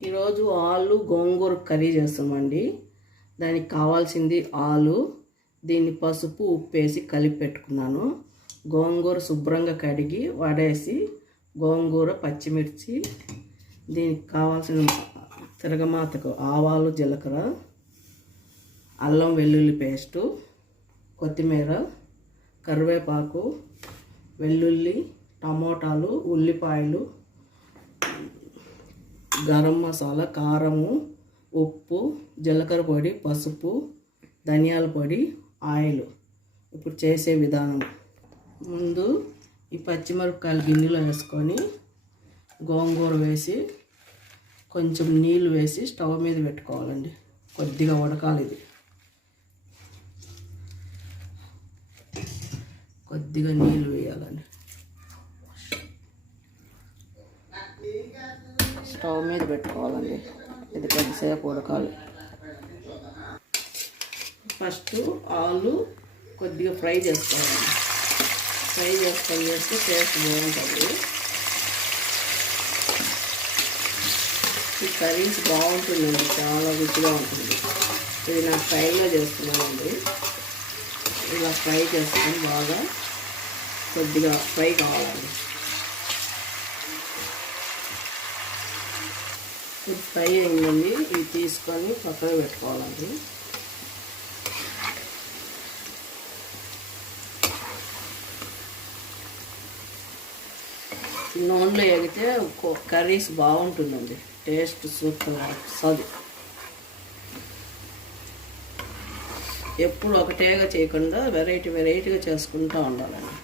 ఈరోజు ఆలు గోంగూర కర్రీ చేస్తామండి. దానికి కావాల్సింది ఆలు, దీన్ని పసుపు ఉప్పు వేసి కలిపి పెట్టుకున్నాను. గోంగూర శుభ్రంగా కడిగి వడేసి గోంగూర పచ్చిమిర్చి, దీనికి కావాల్సిన తిరగమాతకు ఆవాలు జీలకర్ర, అల్లం వెల్లుల్లి పేస్టు, కొత్తిమీర, కరివేపాకు, వెల్లుల్లి, టమోటాలు, ఉల్లిపాయలు, గరం మసాలా, కారము, ఉప్పు, జీలకర్ర పొడి, పసుపు, ధనియాల పొడి, ఆయిల్. ఇప్పుడు చేసే విధానం: ముందు ఈ పచ్చిమిరపకాయలు గిన్నెలో వేసుకొని గోంగూర వేసి కొంచెం నీళ్ళు వేసి స్టవ్ మీద పెట్టుకోవాలండి. కొద్దిగా ఉడకాలి. ఇది కొద్దిగా నీళ్ళు వేయాలండి. స్టవ్ మీద పెట్టుకోవాలండి. ఇది కొద్దిసేపు ఉడకాలి. ఫస్ట్ ఆలు కొద్దిగా ఫ్రై చేసుకోవాలండి. ఫ్రై చేసుకొని చేస్తే టేస్ట్ బాగుంటుంది. ఈ కర్రీస్ బాగుంటుందండి, చాలా రుచిగా ఉంటుంది. ఇది నా స్టైల్లో చేస్తున్నానండి. ఇలా ఫ్రై చేసుకొని బాగా కొద్దిగా ఫ్రై కావాలండి. ఇది ఫ్రై అయిందండి. ఇవి తీసుకొని పక్కన పెట్టుకోవాలండి. నూనెలో ఎగితే కర్రీస్ బాగుంటుందండి, టేస్ట్ సూపర్ వస్తుంది. ఎప్పుడు ఒకటేగా చేయకుండా వెరైటీగా చేసుకుంటూ ఉండాలండి.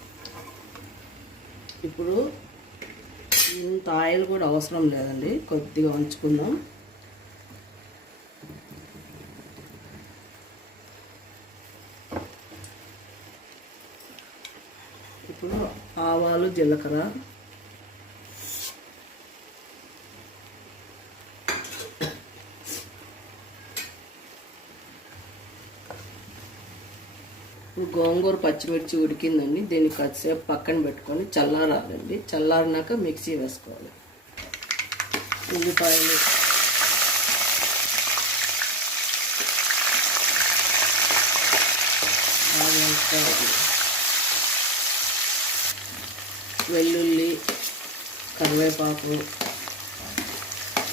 ఇప్పుడు ఇంత ఆయిల్ కూడా అవసరం లేదండి, కొద్దిగా ఉంచుకుందాం. ఇప్పుడు ఆవాలు, జీలకర్ర, గోంగూర పచ్చిమిర్చి ఉడికిందండి. దీన్ని కొద్దిసేపు పక్కన పెట్టుకొని చల్లారాలండి. చల్లారినాక మిక్సీ వేసుకోవాలి. ఉల్లిపాయలు, వెల్లుల్లి, కరివేపాకు,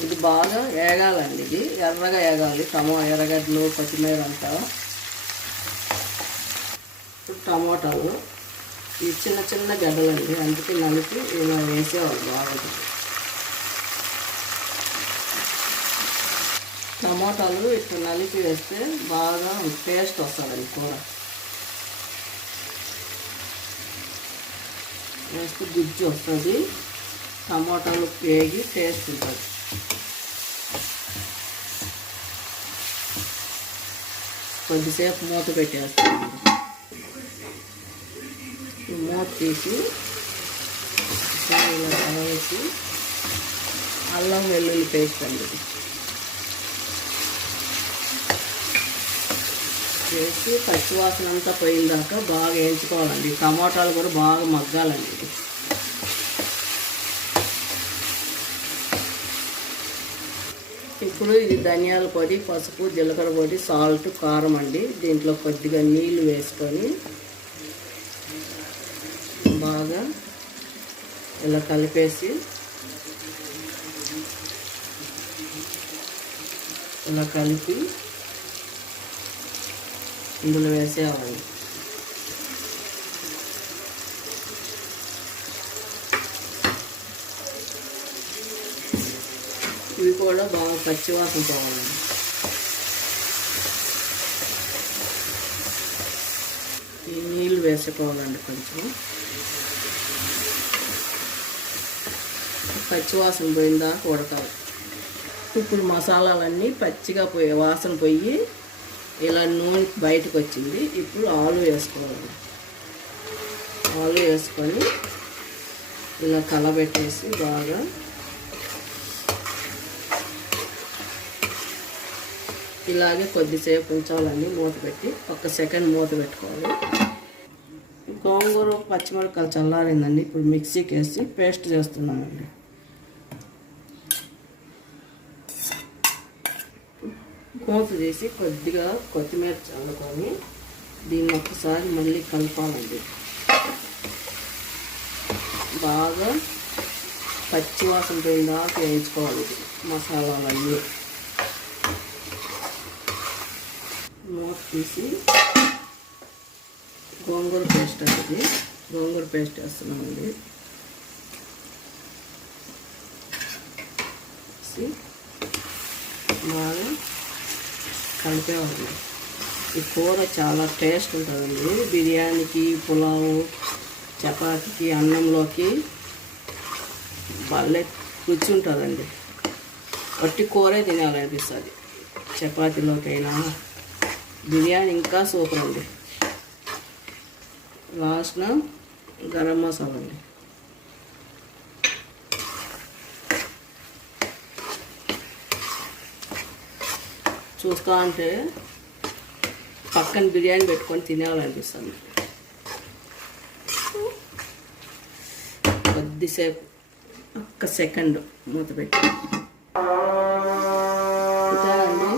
ఇది బాగా వేగాలండి. ఇది ఎర్రగా వేగాలి. ఎర్రగడ్డలు, కొత్తిమీర అంతా. టమోటాలు, ఇవి చిన్న గడ్డలండి, అందుకే నలిపి ఇలా వేసేవాళ్ళు బాగుంటుంది. టమోటాలు ఇట్లా నలిపి వేస్తే బాగా టేస్ట్ వస్తుందండి కూర. వేస్తే గుజ్జు వస్తుంది, టమోటాలు వేగి టేస్ట్ ఉంటుంది. కొద్దిసేపు మూత పెట్టేస్తామండి. మూత తీసి ఇలా వేసి అల్లం వెల్లుల్లి పేస్ట్ అండి వేసి పచ్చివాసన అంతా పోయిందాక బాగా వేయించుకోవాలండి. టమాటాలు కూడా బాగా మగ్గాలండి. ఇప్పుడు ఇది ధనియాల పొడి, పసుపు, జీలకర్ర పొడి, సాల్ట్, కారం అండి. దీంట్లో కొద్దిగా నీళ్ళు వేసుకొని బాగా ఇలా కలిపేసి ఇలా కలిపి ఇందులో వేసేయాలి. ఇవి కూడా బాగా పచ్చివాసన పోవాలండి. ఈ నీళ్ళు వేసుకోవాలండి. కొంచెం పచ్చివాసన పోయిందాక ఉడకాలి. ఇప్పుడు మసాలాలన్నీ పచ్చిగా వాసన పోయి ఇలా నూనె బయటకు వచ్చింది. ఇప్పుడు ఆలు వేసుకోవాలి. ఆలు వేసుకొని ఇలా కలబెట్టేసి బాగా ఇలాగే కొద్దిసేపు ఉంచాలండి. మూత పెట్టి 1 సెకండ్ మూత పెట్టుకోవాలి. గోంగూర పచ్చిమిరపకాయలు చల్లారిందండి. ఇప్పుడు మిక్సీకి వేసి పేస్ట్ చేస్తున్నామండి. మూత తీసి కొద్దిగా కొత్తిమీర చల్లుకొని దీన్ని ఒకసారి మళ్ళీ కలపాలండి. బాగా పచ్చివాసన పోయిందాక వేయించుకోవాలి మసాలాలన్నీ. మూత తీసి గోంగూర పేస్ట్ అనేది గోంగూర పేస్ట్ వేస్తున్నామండి. బాగా కలిపేవాళ్ళం. ఈ కూర చాలా టేస్ట్ ఉంటుందండి. బిర్యానీకి, పులావు, చపాతీకి, అన్నంలోకి భలే రుచి ఉంటుందండి. వట్టి కూరే తినాలనిపిస్తుంది. చపాతీలోకైనా బిర్యానీ ఇంకా సూపర్ అండి. లాస్ట్న గరం మసాలా అండి. చూస్తూ ఉంటే పక్కన బిర్యానీ పెట్టుకొని తినేయాలనిపిస్తుంది. కొద్దిసేపు ఒక్క సెకండ్ మూత పెట్టి అండి.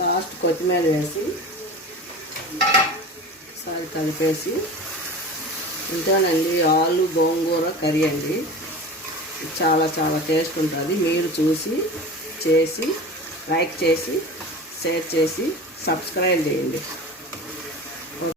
లాస్ట్ కొత్తిమీర వేసి ఒకసారి కలిపేసి ఇంతేనండి. ఆలు గోంగూర కర్రీ అండి. చాలా చాలా టేస్ట్ ఉంటుంది. మీరు చూసి చేసి లైక్ చేసి షేర్ చేసి సబ్స్క్రైబ్ చేయండి.